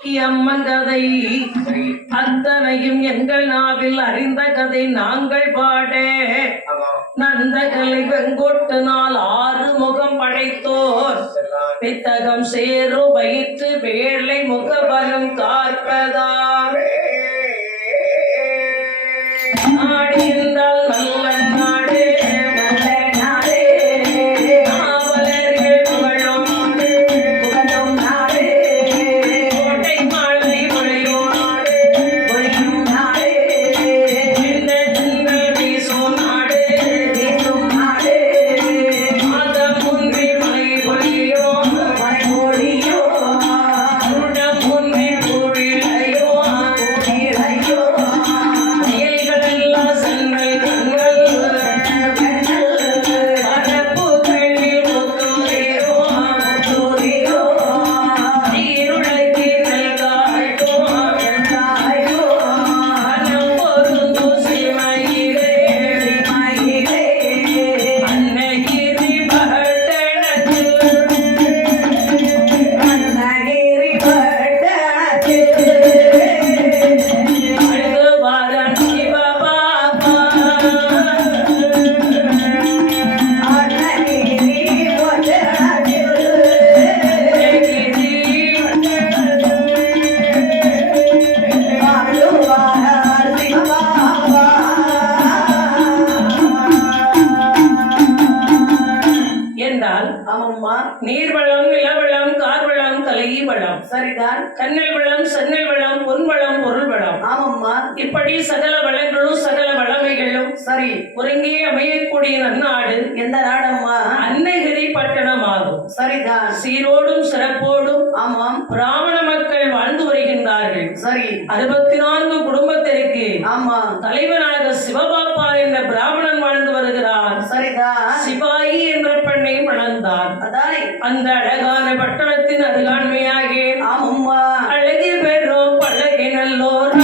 அம்மன் கதை. அத்தனையும் எங்கள் நாவில் அறிந்த கதை நாங்கள் பாட. நந்தகலை வெங்கோட்டு நாள் ஆறு முகம் படைத்தோர். பித்தகம் சேரு வயிற்று வேலை முகபலம் காற்பதாம் நாடு ஆமாம்மா. நீர்வளம் நிலவளம் கார்வளம் கலகி வளம் சரிதான். கண்ணல் வளம் சென்னல் வளம் பொன் வளம் பொருள் வளம். ஆமாம்மா. இப்படி சகல வளங்களும் சகல வளமைகளும் சரி. ஒருங்கே அமையக்கூடிய நன்னாடு எந்த நாடம்மா? அன்னகிரி பட்டணம் ஆகும் சரிதான். சீரோடும் சிறப்போடும் ஆமாம். பிராமண மக்கள் வாழ்ந்து வருகின்றார்கள். சரி. அறுபத்தி நான்கு குடும்பத்திற்கு ஆமா தலைவனாக சிவபாப்பா என்ற பிராமணன் வாழ்ந்து சரிதான் சிவாயி என்ற பெண்ணை மணந்தான் அதானே? அந்த அழகான பட்டணத்தின் அருகாண்மையாக ஆமாம்மா. அழகி பெறும் பழகி நல்லோர்.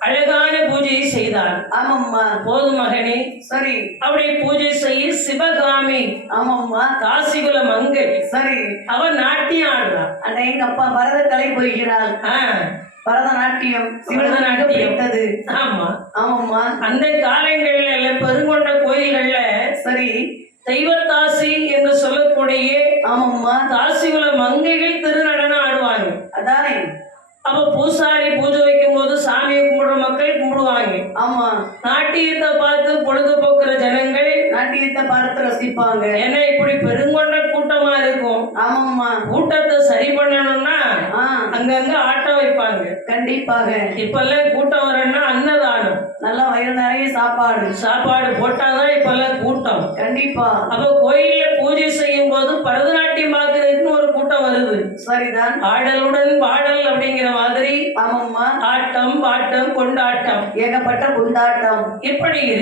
அழகான பூஜையை செய்தார். ஆமாம்மா. போதும் மகனே. சரி. அப்படி பூஜை செய்ய சிவகாமி ஆமாம்மா. காசிகுல மங்கை சரி. அவன் நாட்டியம் ஆடுறான் அண்ணா எங்க அப்பா பரதக்கலை போகிறாள் ஆ, பரதநாட்டியம் சிவனுக்கு பரதநாட்டியம். பிடித்தது. ஆமா. ஆமாம்மா. அந்த காலங்கள்ல பெருங்கொண்ட கோயில்கள்ல சரி. தெய்வத்தாசி என்று சொல்லக்கூடிய ஆமாம்மா. தாசிகுல மங்கைகள் திருநடனம் ஆடுவாங்க அதானே. அப்ப பூசாரி பூஜை வைக்கும் போது சாமியை கும்பிடுற மக்கள் கும்பிடுவாங்க. ஆமா. நாட்டியத்தை பார்த்து பொழுதுபோக்குற ஜனங்கள் நாட்டியத்தை பார்த்து ரசிப்பாங்க. ஏன்னா இப்படி பெருங்கொண்ட கூட்டமா இருக்கும். ஆமாம்மா. கூட்டத்தை சரி பண்ணணும்னா அங்கங்க ஆட்டம் வைப்பாங்க. கண்டிப்பாக. இப்பெல்லாம் கூட்டம் வரணும்னா அன்னதானம். நல்லா வயிறு நிறைய சாப்பாடு. சாப்பாடு போட்டாதான் இப்பெல்லாம் கூட்டம். கண்டிப்பா. அப்ப கோயில்ல பூஜை செய்யும் போது பரதநாட்டியம் பார்க்கறதுக்குன்னு ஒரு கூட்டம் வருது. சரிதான். ஆடலுடன் பாடல் அப்படிங்கிற மாதிரி ஆமாம்மா. ஆட்டம் பாட்டம் கொண்டாட்டம். ஏகப்பட்ட குண்டாட்டம். இப்படி இரு